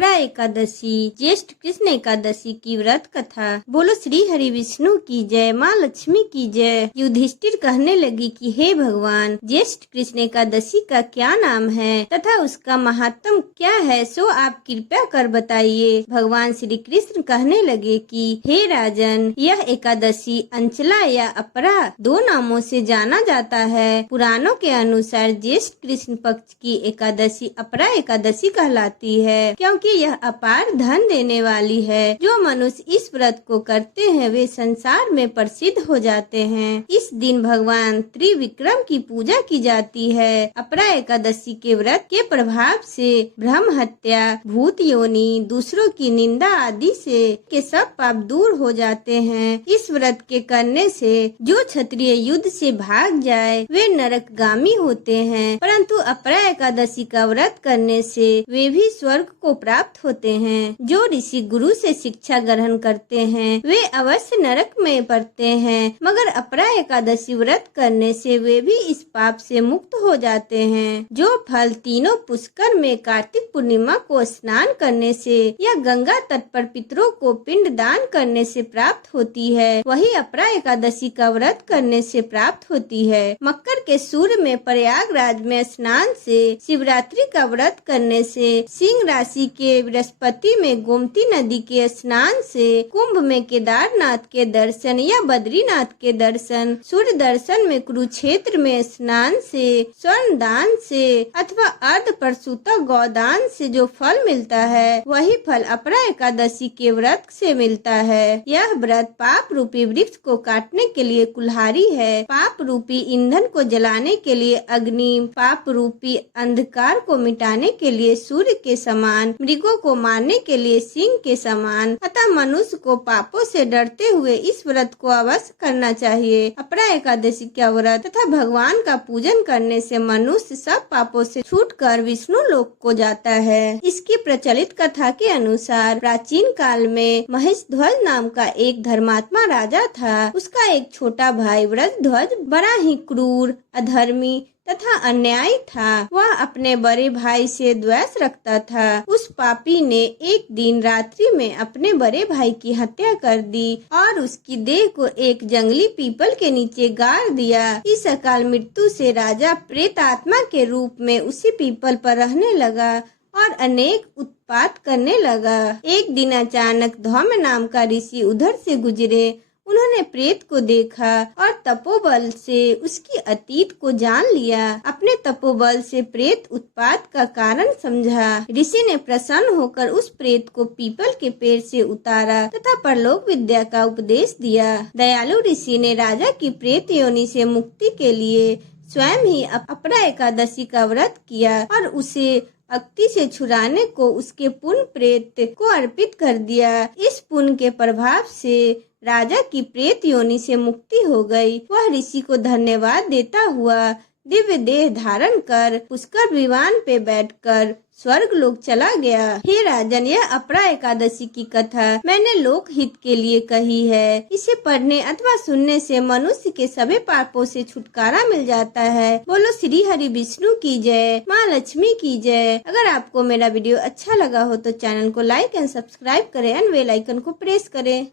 अपरा एकादशी ज्येष्ठ कृष्ण एकादशी की व्रत कथा। बोलो श्री हरि विष्णु की जय, माँ लक्ष्मी की जय। युधिष्ठिर कहने लगी कि हे भगवान, ज्येष्ठ कृष्ण एकादशी का क्या नाम है तथा उसका महात्म क्या है, सो आप कृपया कर बताइए। भगवान श्री कृष्ण कहने लगे कि हे राजन, यह एकादशी अंचला या अपरा दो नामों से जाना जाता है। पुराणों के अनुसार ज्येष्ठ कृष्ण पक्ष की एकादशी अपरा एकादशी कहलाती है, क्योंकि यह अपार धन देने वाली है। जो मनुष्य इस व्रत को करते हैं वे संसार में प्रसिद्ध हो जाते हैं। इस दिन भगवान त्रिविक्रम की पूजा की जाती है। अपरा एकादशी के व्रत के प्रभाव से ब्रह्म हत्या, भूत योनि, दूसरों की निंदा आदि से के सब पाप दूर हो जाते हैं। इस व्रत के करने से जो क्षत्रिय युद्ध से भाग जाए वे नरकगामी होते हैं, परंतु अपरा एकादशी का व्रत करने से वे भी स्वर्ग को प्राप्त होते हैं। जो ऋषि गुरु से शिक्षा ग्रहण करते हैं वे अवश्य नरक में पड़ते हैं, मगर अपरा एकादशी व्रत करने से वे भी इस पाप से मुक्त हो जाते हैं। जो फल तीनों पुष्कर में कार्तिक पूर्णिमा को स्नान करने से या गंगा तट पर पितरों को पिंड दान करने से प्राप्त होती है, वही अपरा एकादशी का व्रत करने से प्राप्त होती है। मकर के सूर्य में प्रयागराज में स्नान से, शिवरात्रि का व्रत करने से, सिंह राशि के बृहस्पति में गोमती नदी के स्नान से, कुंभ में केदारनाथ के दर्शन या बद्रीनाथ के दर्शन, सूर्य दर्शन में कुरुक्षेत्र में स्नान से, स्वर्ण दान से अथवा अर्ध प्रसूता गौदान से जो फल मिलता है वही फल अपरा एकादशी के व्रत से मिलता है। यह व्रत पाप रूपी वृक्ष को काटने के लिए कुल्हाड़ी है, पाप रूपी ईंधन को जलाने के लिए अग्नि, पाप रूपी अंधकार को मिटाने के लिए सूर्य के समान, मृगों को मारने के लिए सिंह के समान। अतः मनुष्य को पापों से डरते हुए इस व्रत को अवश्य करना चाहिए। अपरा एकादशी का व्रत तथा भगवान का पूजन करने से मनुष्य सब पापों से छूटकर विष्णु लोक को जाता है। इसकी प्रचलित कथा के अनुसार प्राचीन काल में महेशध्वज नाम का एक धर्मात्मा राजा था। उसका एक छोटा भाई व्रजध्वज बड़ा ही क्रूर, अधर्मी तथा अन्यायी था। वह अपने बड़े भाई से द्वेष रखता था। उस पापी ने एक दिन रात्रि में अपने बड़े भाई की हत्या कर दी और उसकी देह को एक जंगली पीपल के नीचे गाड़ दिया। इस अकाल मृत्यु से राजा प्रेतात्मा के रूप में उसी पीपल पर रहने लगा और अनेक उत्पात करने लगा। एक दिन अचानक धौम्य नाम का ऋषि उधर से गुजरे। उन्होंने प्रेत को देखा और तपोबल से उसकी अतीत को जान लिया। अपने तपोबल से प्रेत उत्पात का कारण समझा। ऋषि ने प्रसन्न होकर उस प्रेत को पीपल के पेड़ से उतारा तथा परलोक विद्या का उपदेश दिया। दयालु ऋषि ने राजा की प्रेत योनि से मुक्ति के लिए स्वयं ही अपरा एकादशी का व्रत किया और उसे अक्ति से छुड़ाने को उसके पुण्य प्रेत को अर्पित कर दिया। इस पुण्य के प्रभाव से राजा की प्रेत योनि से मुक्ति हो गई। वह ऋषि को धन्यवाद देता हुआ दिव्य देह धारण कर पुष्कर विमान पे बैठकर स्वर्ग लोक चला गया। हे राजन, यह अपरा एकादशी की कथा मैंने लोक हित के लिए कही है। इसे पढ़ने अथवा सुनने से मनुष्य के सभी पापों से छुटकारा मिल जाता है। बोलो श्री हरि विष्णु की जय, माँ लक्ष्मी की जय। अगर आपको मेरा वीडियो अच्छा लगा हो तो चैनल को लाइक एंड सब्सक्राइब करें एंड बेल आइकन को प्रेस करें।